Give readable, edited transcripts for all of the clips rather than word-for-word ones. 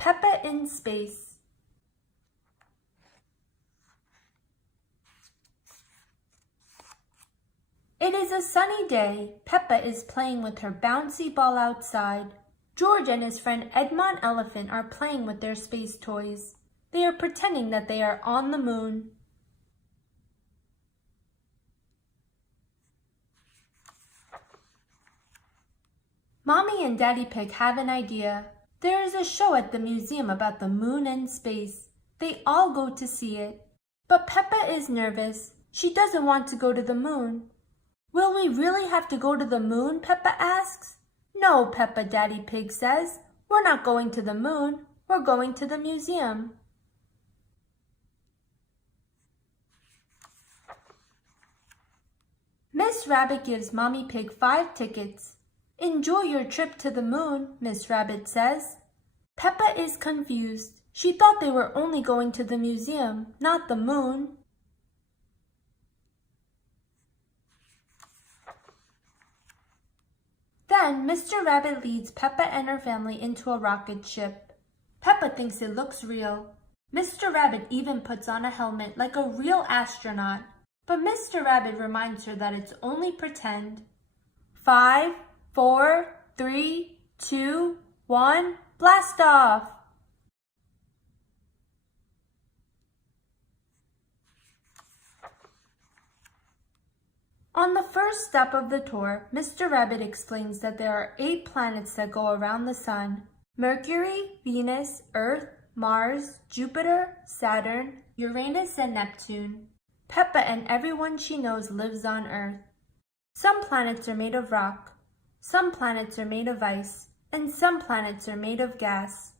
Peppa in Space. It is a sunny day. Peppa is playing with her bouncy ball outside. George and his friend Edmond Elephant are playing with their space toys. They are pretending that they are on the moon. Mommy and Daddy Pig have an idea. There is a show at the museum about the moon and space. They all go to see it. But Peppa is nervous. She doesn't want to go to the moon. Will we really have to go to the moon? Peppa asks. No, Peppa, Daddy Pig says. We're not going to the moon. We're going to the museum. Miss Rabbit gives Mommy Pig 5 tickets. Enjoy your trip to the moon, Miss Rabbit says. Peppa is confused. She thought they were only going to the museum, not the moon. Then Mr. Rabbit leads Peppa and her family into a rocket ship. Peppa thinks it looks real. Mr. Rabbit even puts on a helmet like a real astronaut. But Mr. Rabbit reminds her that it's only pretend. 5, 4, 3, 2, 1, blast off! On the first step of the tour, Mr. Rabbit explains that there are 8 planets that go around the Sun. Mercury, Venus, Earth, Mars, Jupiter, Saturn, Uranus, and Neptune. Peppa and everyone she knows lives on Earth. Some planets are made of rock, some planets are made of ice, and some planets are made of gas.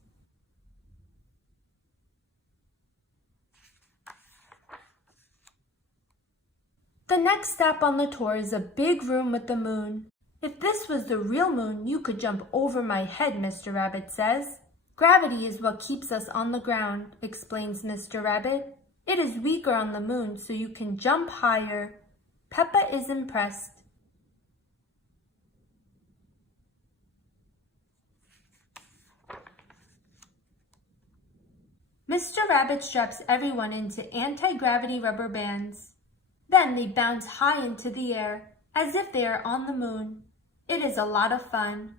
The next stop on the tour is a big room with the moon. If this was the real moon, you could jump over my head, Mr. Rabbit says. Gravity is what keeps us on the ground, explains Mr. Rabbit. It is weaker on the moon, so you can jump higher. Peppa is impressed. Mr. Rabbit straps everyone into anti-gravity rubber bands. Then they bounce high into the air, as if they are on the moon. It is a lot of fun.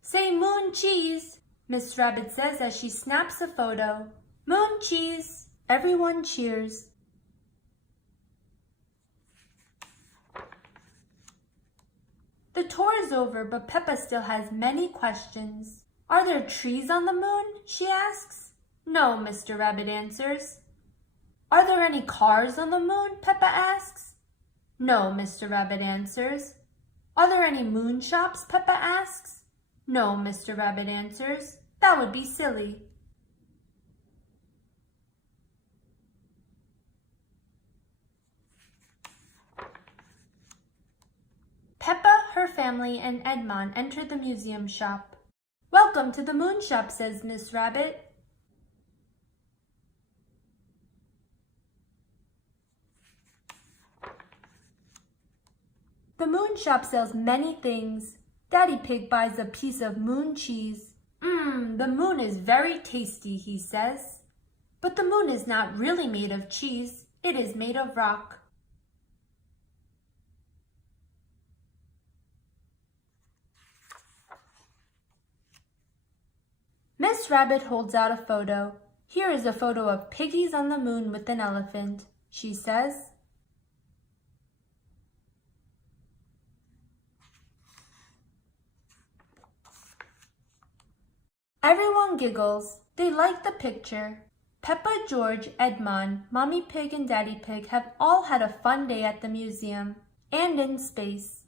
Say moon cheese, Miss Rabbit says as she snaps a photo. Moon cheese! Everyone cheers. The tour is over, but Peppa still has many questions. Are there trees on the moon? She asks. No, Mr. Rabbit answers. Are there any cars on the moon? Peppa asks. No, Mr. Rabbit answers. Are there any moon shops? Peppa asks. No, Mr. Rabbit answers. That would be silly. Peppa, her family, and Edmond enter the museum shop. Welcome to the moon shop, says Miss Rabbit. The moon shop sells many things. Daddy Pig buys a piece of moon cheese. The moon is very tasty, he says. But the moon is not really made of cheese. It is made of rock. Miss Rabbit holds out a photo. Here is a photo of piggies on the moon with an elephant, she says. Everyone giggles. They like the picture. Peppa, George, Edmond, Mommy Pig, and Daddy Pig have all had a fun day at the museum and in space.